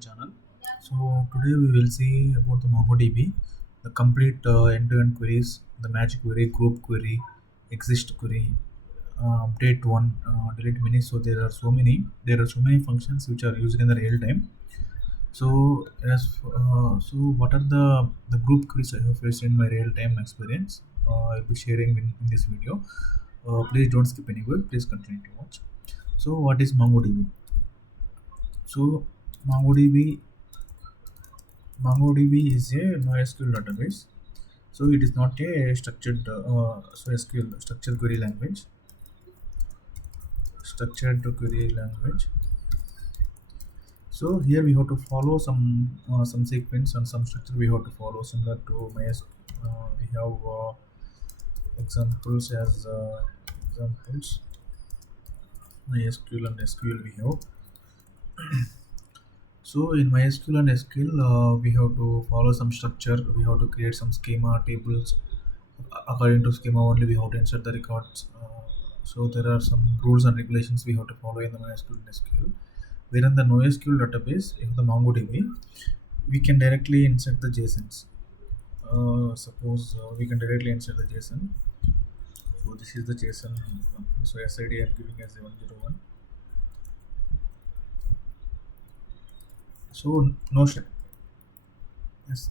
channel. So today we will see about the MongoDB, the complete end-to-end queries, the match query, group query, exist query, update one, delete many. So there are so many. There are so many functions which are used in the real time. So what are the group queries I have faced in my real time experience? I'll be sharing in this video. Please don't skip anywhere. Please continue to watch. So what is MongoDB? So MongoDB MongoDB is a MySQL database. So it is not a SQL structured query language. Structured query language. So here we have to follow some sequence and some structure we have to follow similar to MySQL. We have examples as examples MySQL and SQL we have. So in MySQL and SQL, we have to follow some structure. We have to create some schema tables. According to schema only, we have to insert the records. So there are some rules and regulations we have to follow in the MySQL and SQL. Where in the NoSQL database, in the MongoDB, we can directly insert the JSONs. Suppose we can directly insert the JSON. So this is the JSON. So SID I am giving as 101. So no step. Yes.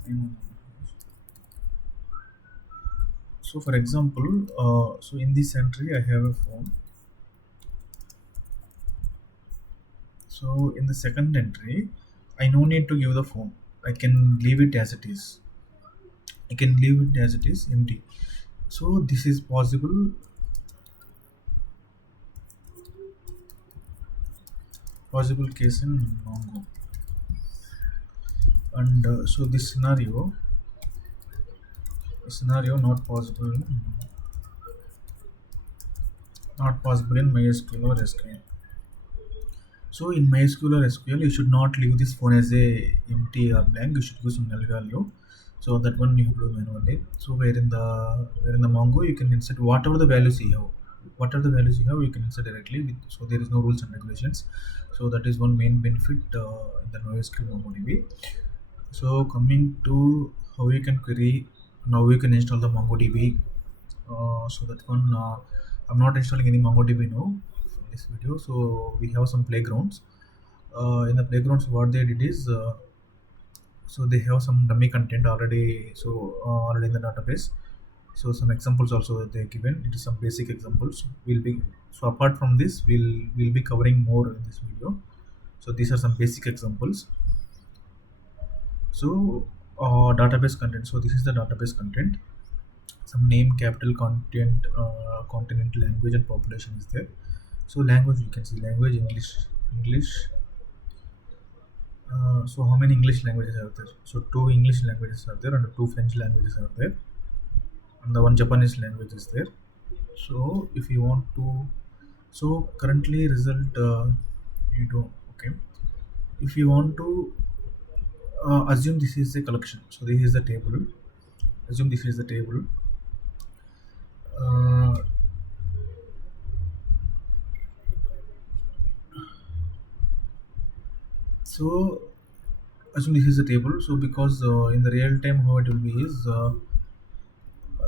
So for example, so in this entry I have a phone. So in the second entry, I no need to give the phone. I can leave it as it is. I can leave it as it is empty. So this is possible. Possible case in Mongo. And so this scenario not possible in MySQL or SQL. So in MySQL or SQL, you should not leave this phone as a empty or blank. You should use some null value. So that one you have to do manually. So where in the Mongo, you can insert whatever the values you have. Whatever the values you have, you can insert directly. So there is no rules and regulations. So that is one main benefit in the NoSQL MongoDB. So coming to how you can query, now you can install the MongoDB. So that one, I'm not installing any MongoDB now in this video. So we have some playgrounds. In the playgrounds, what they did is, so they have some dummy content already. So already in the database. So some examples also they given. It is some basic examples. So apart from this, we'll be covering more in this video. So these are some basic examples. So database content. So this is the database content. Some name, capital, content, continent, language, and population is there. So language, you can see language English. So how many English languages are there? So 2 English languages are there and 2 French languages are there, and the one Japanese language is there. So if you want to, so currently result you do okay. If you want to assume this is a collection, so this is the table. Assume this is the table. So assume this is a table. So because in the real time how it will be is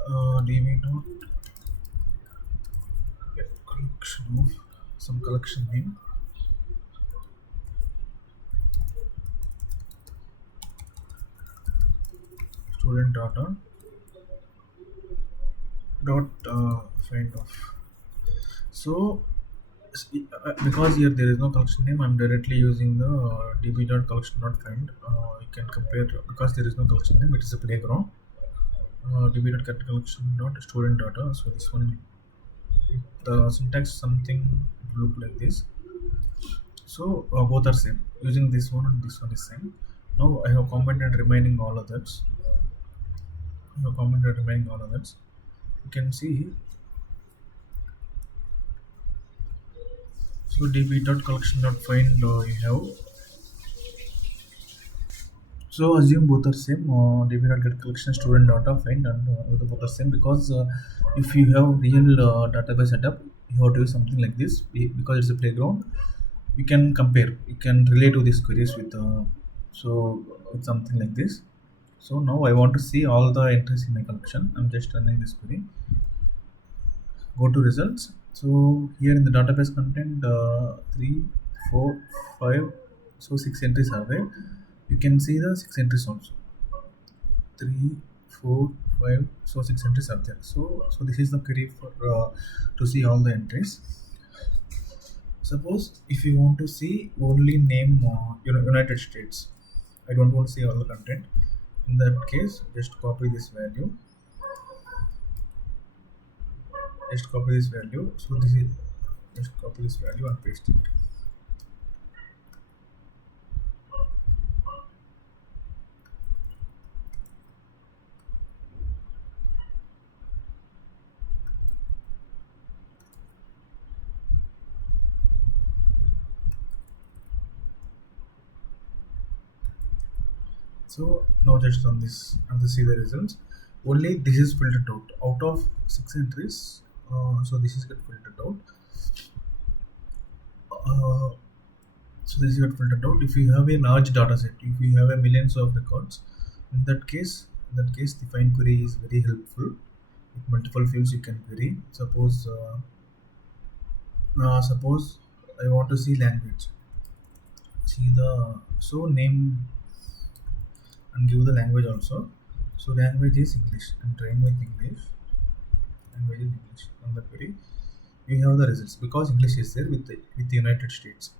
db.collection of some collection name. StudentData dot find of. So because here there is no collection name, I'm directly using the db.collection.find. You can compare because there is no collection name. It is a playground. db.collection.studentData. So this one, the syntax something look like this. So both are same. Using this one and this one is same. Now I have commented remaining all others. You can see. So db.collection.find you have. So assume both are same. db.getCollection student.data find and both are same because if you have real database setup, you have to do something like this because it's a playground. You can compare. You can relate to these queries with So it's something like this. So now I want to see all the entries in my collection. I'm just running this query. Go to results. So here in the database content, 3, 4, 5, so 6 entries are there. You can see the 6 entries also. 3, 4, 5, so 6 entries are there. So this is the query for to see all the entries. Suppose if you want to see only name United States, I don't want to see all the content. In that case, just copy this value. Just copy this value. So this is just copy this value and paste it. So now just run this and to see the results. Only this is filtered out of 6 entries. So this is get filtered out. Uh, so this is get filtered out. If you have a large data set, if you have a millions of records, in that case, the find query is very helpful. With multiple fields, you can query. Suppose I want to see language. See the so name and give the language also. So language is English. I'm trying with English. Language is English on the query. You have the results because English is there with the United States.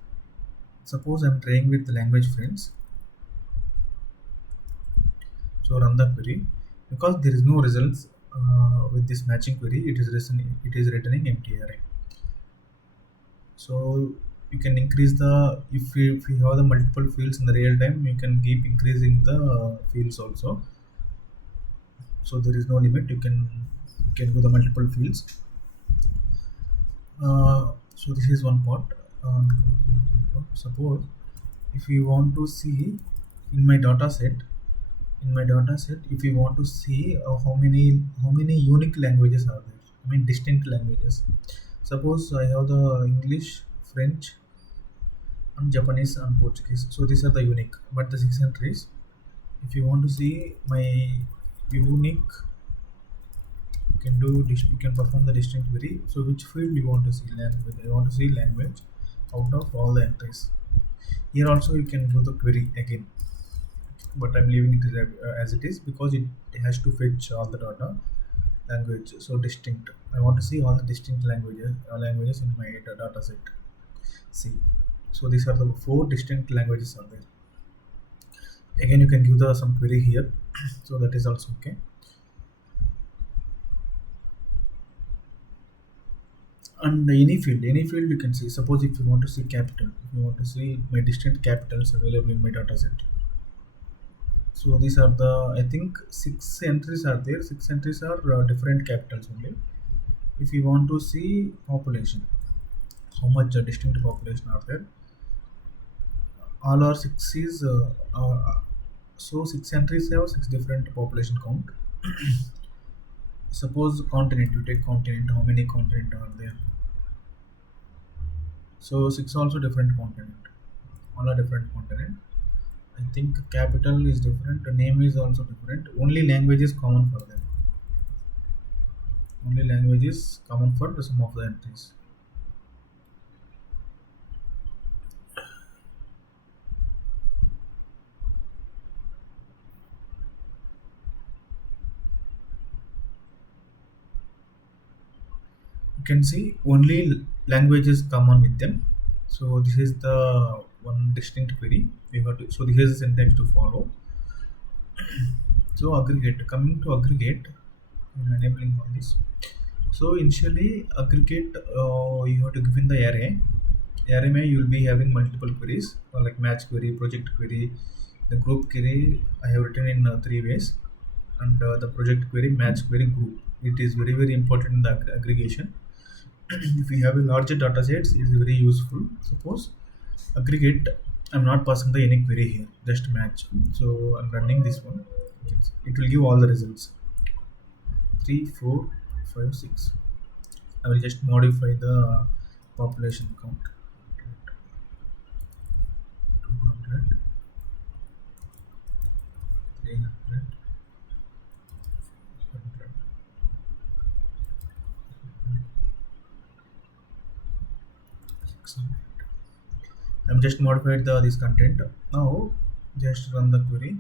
Suppose I'm trying with the language friends. So run the query because there is no results with this matching query. It is returning empty array. So you can increase the if you have the multiple fields in the real time, you can keep increasing the fields also. So there is no limit. You can go the multiple fields. So this is one part. Suppose if you want to see in my data set, if you want to see how many unique languages are there, I mean distinct languages. Suppose I have the English, French, and Japanese and Portuguese. So these are the unique. But the 6 entries, if you want to see my unique, you can perform the distinct query. So which field you want to see? Language. I want to see language out of all the entries. Here also you can do the query again, but I'm leaving it as it is because it has to fetch all the data. Language, so distinct. I want to see all the distinct languages in my data set. See, so these are the 4 distinct languages are there. Again, you can give the some query here, so that is also okay. And any field you can see. Suppose if you want to see capital, if you want to see my distinct capitals available in my data set. So these are the, I think 6 entries are there. 6 entries are different capitals only. If you want to see population, how much distinct population are there, all are 6 is so 6 entries have 6 different population count. Suppose continent, you take continent, how many continent are there? So 6 also different continent, all are different continent. I think capital is different, the name is also different. Only language is common for them. Only language is common for some of the entries. You can see only language is common with them. So this is the one distinct query we have to. So this is the syntax to follow. So aggregate, coming to aggregate, I'm enabling all this. So initially aggregate, you have to give in the array may you will be having multiple queries like match query, project query. The group query I have written in 3 ways, and the project query, match query, group. It is very very important in the aggregation. If you have a larger data sets, it is very useful. Suppose aggregate, I'm not passing the any query here, just match. So I'm running this one. It will give all the results 3, 4, 5, 6. I will just modify the population count 200. 300, 600. I'm just modified this content. Now just run the query.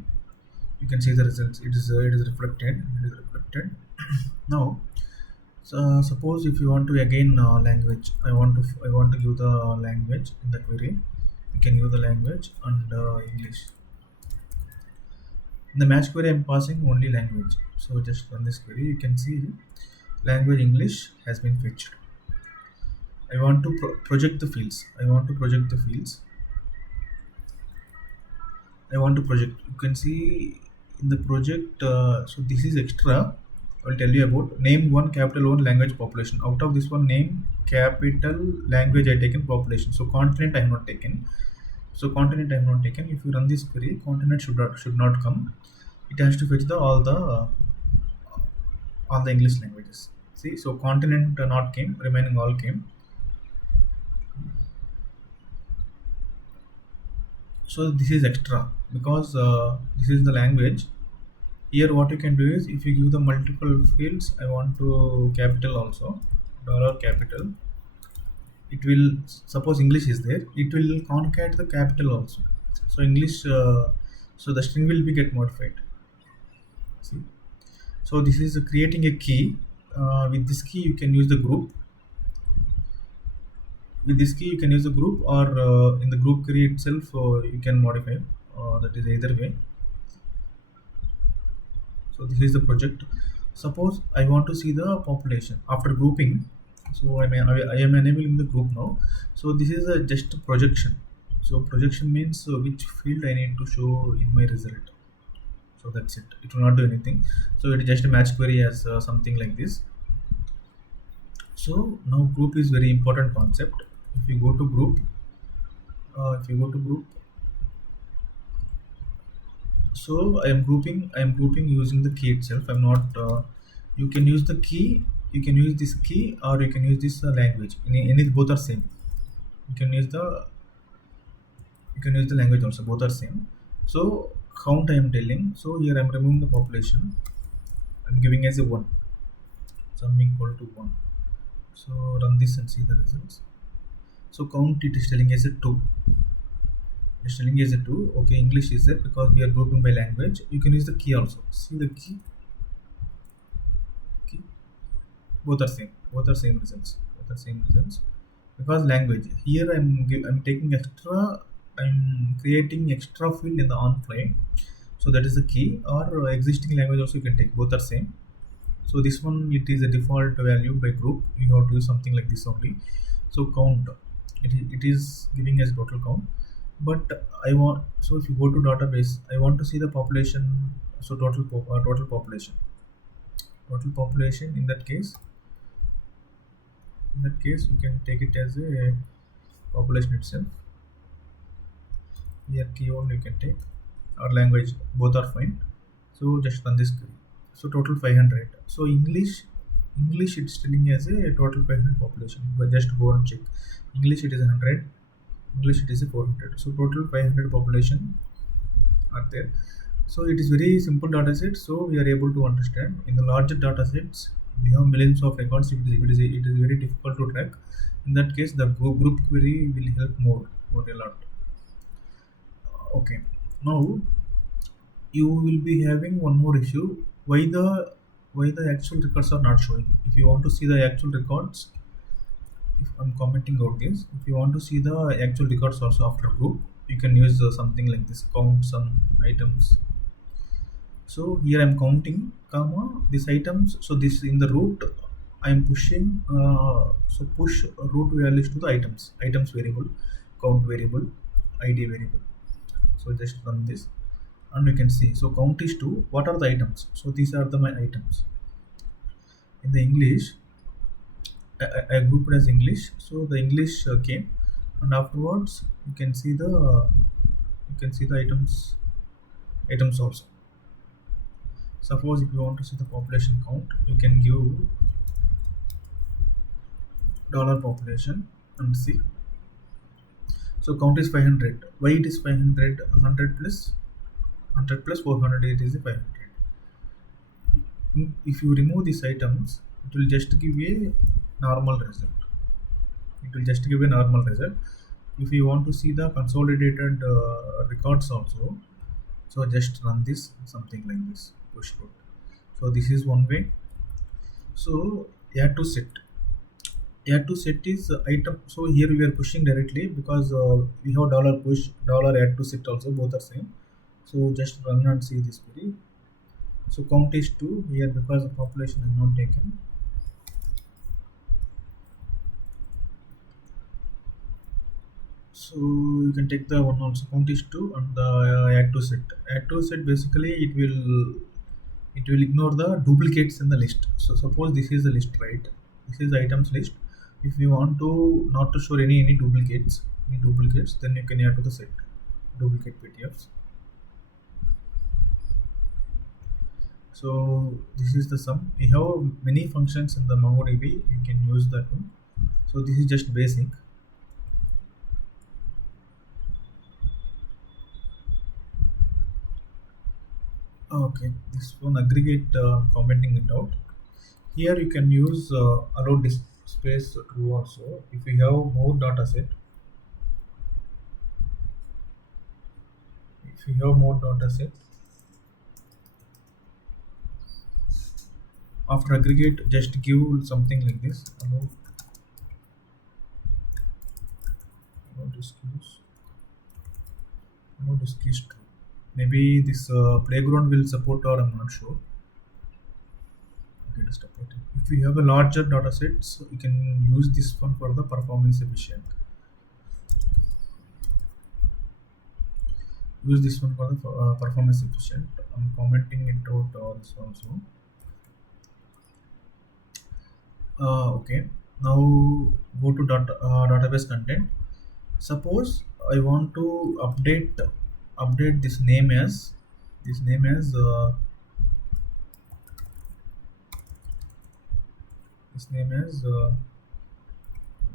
You can see the results. It is reflected. It is reflected. Now, so suppose if you want to again language, I want to give the language in the query. You can give the language and English. In the match query, I'm passing only language. So just run this query. You can see language English has been fetched. I want to project the fields. I want to project the fields. I want to project. You can see in the project. So this is extra. I'll tell you about name one capital one language population. Out of this one, name capital language I taken population. So continent I have not taken. So continent I have not taken. If you run this query, continent should not come. It has to fetch the all the English languages. See, so continent not came, remaining all came. So this is extra because this is the language. Here what you can do is if you give the multiple fields, I want to capital also, dollar capital. It will suppose English is there. It will concat the capital also. So English, so the string will be get modified. See, so this is creating a key. With this key you can use the group. With this key you can use the group or in the group query itself you can modify. That is either way. So this is the project. Suppose I want to see the population after grouping. So I am enabling the group now. So this is just a projection. So projection means which field I need to show in my result. So that's it. It will not do anything. So it is just a match query as something like this. So now group is very important concept. If you go to group, so I am grouping using the key itself. I'm not. You can use the key. You can use this key, or you can use this language. Any both are same. You can use the language also. Both are same. So count I am telling. So here I am removing the population. I'm giving as a 1. Sum equal to 1. So run this and see the results. So count it is telling as a 2. It's telling as a 2. Okay, English is there because we are grouping by language. You can use the key also. See the key. Both are same. Both are same results. Both are same results. Because language. Here I'm taking extra. I'm creating extra field in the on fly. So that is the key. Or existing language also you can take. Both are same. So this one it is a default value by group. You have to do something like this only. So count. It is giving as total count. But I want, so if you go to database, I want to see the population. So total population. Total population in that case you can take it as a population itself. Here keyword you can take or language, both are fine. So just run this query. So total 500. So English it's telling as a total 500 population, but just go and check. English it is 100, English it is a 400. So total 500 population are there. So it is very simple data set. So we are able to understand in the larger data sets we have millions of records. It is very difficult to track. In that case, the group query will help more a lot. Okay, now you will be having one more issue. Why the actual records are not showing? If you want to see the actual records, if I'm commenting out this, if you want to see the actual records also after group, you can use something like this: count some items. So here I'm counting, comma these items. So this in the root I'm pushing. So push root values to the items variable, count variable, id variable. So just run this and you can see. So count is 2. What are the items? So these are my items. In the English, I grouped as English. So the English came, and afterwards you can see the items also. Suppose if you want to see the population count, you can give $population and see. So count is 500. Why it is 500? 100 plus 100 plus 400, it is a 500. If you remove these items, it will just give a normal result. It will just give a normal result. If you want to see the consolidated records also, so just run this something like this push code. So this is one way. So add to set. Add to set is item. So here we are pushing directly because we have dollar push, dollar add to set also, both are same. So just run and see this query. So count is 2 here because the population is not taken. So you can take the one also, count is 2, and the add to set. Add to set basically it will ignore the duplicates in the list. So suppose this is the list, right? This is the items list. If you want to not to show any duplicates, then you can add to the set duplicate PDFs. So this is the sum. We have many functions in the MongoDB. You can use that one. So this is just basic. Okay, this one aggregate commenting it out. Here you can use allow disk space true also. If we have more data set, after aggregate, just give something like this. Allow disk is true. Maybe this playground will support, or I'm not sure. Okay, just support it. If you have a larger data set, so you can use this one for the performance efficient. Use this one for the performance efficient. I'm commenting it out this also. Okay, now go to database content. Suppose I want to update this name as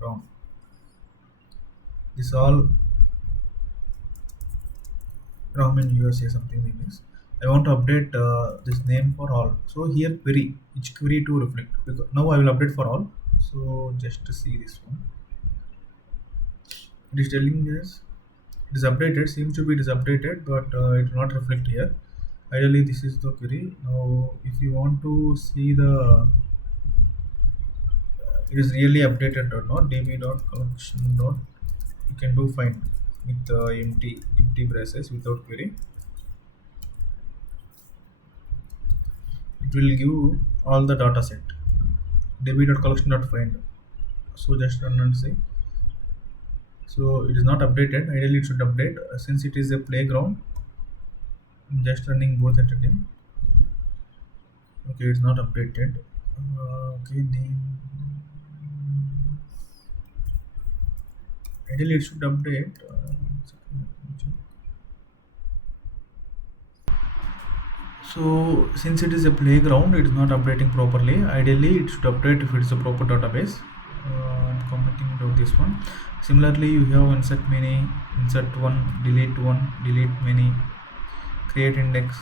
Ram. This all Ram in USA, something like this. I want to update this name for all. So here query, each query to reflect. Because now I will update for all. So just to see this one. It is telling us it is updated. Seems to be it is updated, but it will not reflect here. Ideally, this is the query. Now, if you want to see the it is really updated or not, db.collection. You can do find with empty braces without query. It will give all the data set db.collection.find. So just run and see. So it is not updated. Ideally, it should update since it is a playground. I'm just running both at a time. Okay, it's not updated. Okay, name. Ideally, it should update. So since it is a playground, it is not updating properly. Ideally, it should update if it is a proper database. I'm commenting about this one. Similarly, you have insert many, insert one, delete many, create index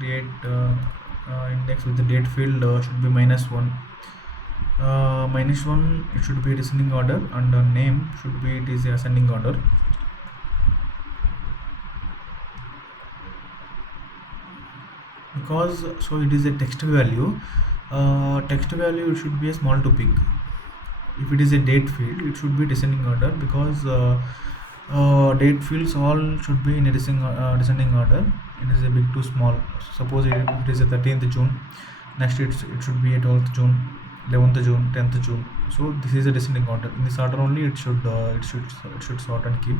with the date field should be -1. -1 it should be descending order, and name should be it is ascending order. Because so it is a text value. It should be a small to big. If it is a date field, it should be descending order, because date fields all should be in a descending order. It is a big to small. Suppose it is a 13th June, next it should be a 12th June, 11th June, 10th June. So this is a descending order. In this order only it should sort and keep.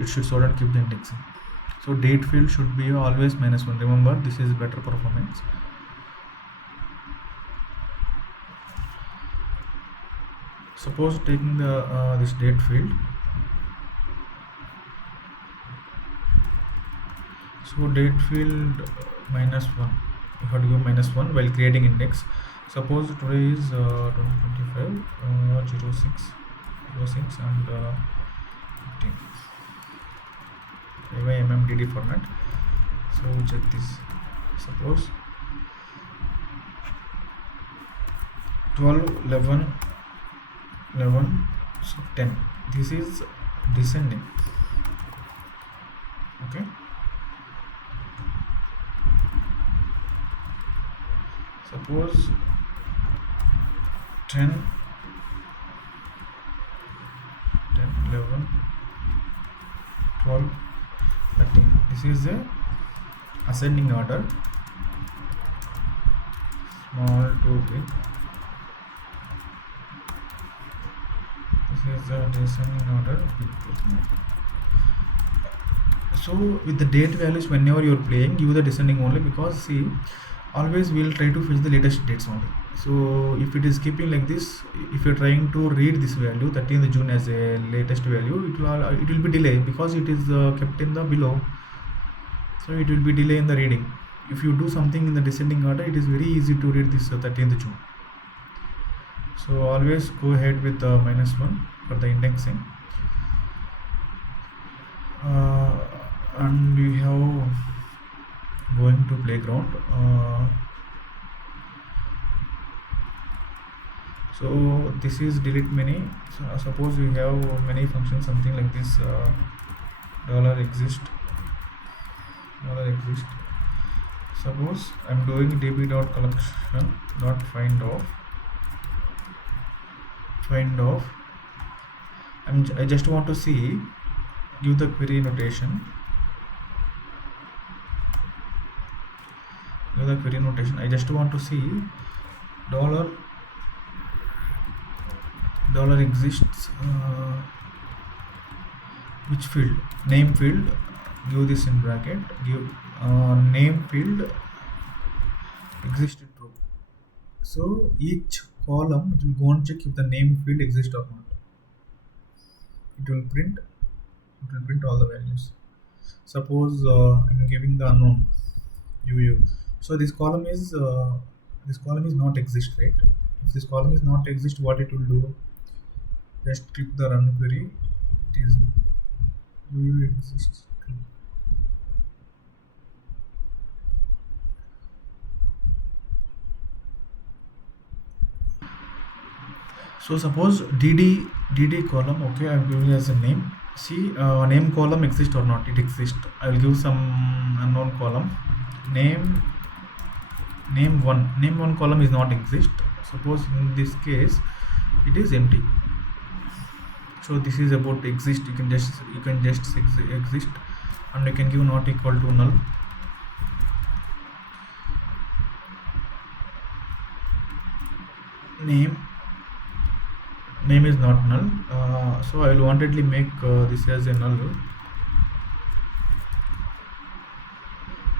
It should sort and keep the indexing. So date field should be always -1. Remember, this is better performance. Suppose taking the this date field. So date field -1. You have to give -1 while creating index. Suppose today is 2025 06 and 15 MMDD format. So check this. Suppose 12, 11, 11, so 10. This is descending. Okay. Suppose 10, 11, 12, 13. This is the ascending order, small to big. This is the descending order, big to small. So with the date values, whenever you are playing, give the descending only, because see, always we will try to fetch the latest dates only. So if it is keeping like this, if you are trying to read this value 13th June as a latest value, it will be delay, because it is kept in the below. So it will be delay in the reading. If you do something in the descending order, it is very easy to read this 13th June. So always go ahead with -1 for the indexing. And we have going to playground. So this is delete many. So suppose we have many functions, something like this, $exist. Suppose I'm doing db.collection.find off. I just want to see, give the query notation. I just want to see dollar exists, which field, name field, give this in bracket, give name field existed true. So each column, it will go and check if the name field exists or not. It will print all the values. Suppose I'm giving the unknown UU. So this column is not exist, right? If this column is not exist, what it will do? Just click the run query. It is UU exists true. So suppose DD column, okay, I'm giving as a name. See, name column exists or not? It exists. I will give some unknown column. Name 1 column is not exist. Suppose in this case it is empty. So this is about exist. You can just exist, and you can give not equal to null. Name is not null. So I will wantedly make this as a null.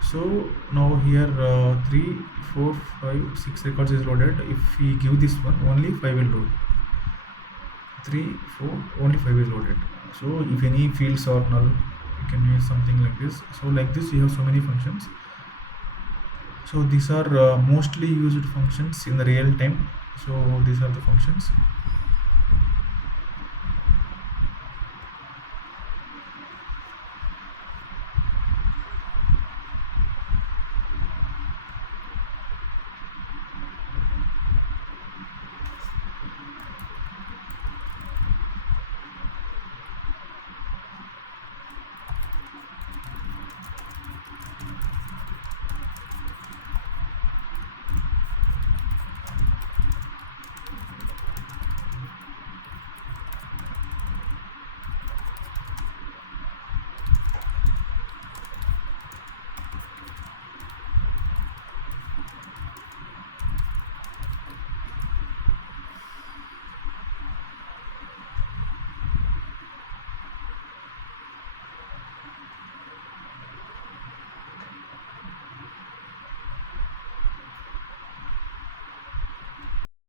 So now here 3, 4, 5, 6 records is loaded. If we give this one, only 5 will load. 3, 4, only 5 is loaded. So if any fields are null, you can use something like this. So like this, you have so many functions. So these are mostly used functions in the real time. So these are the functions.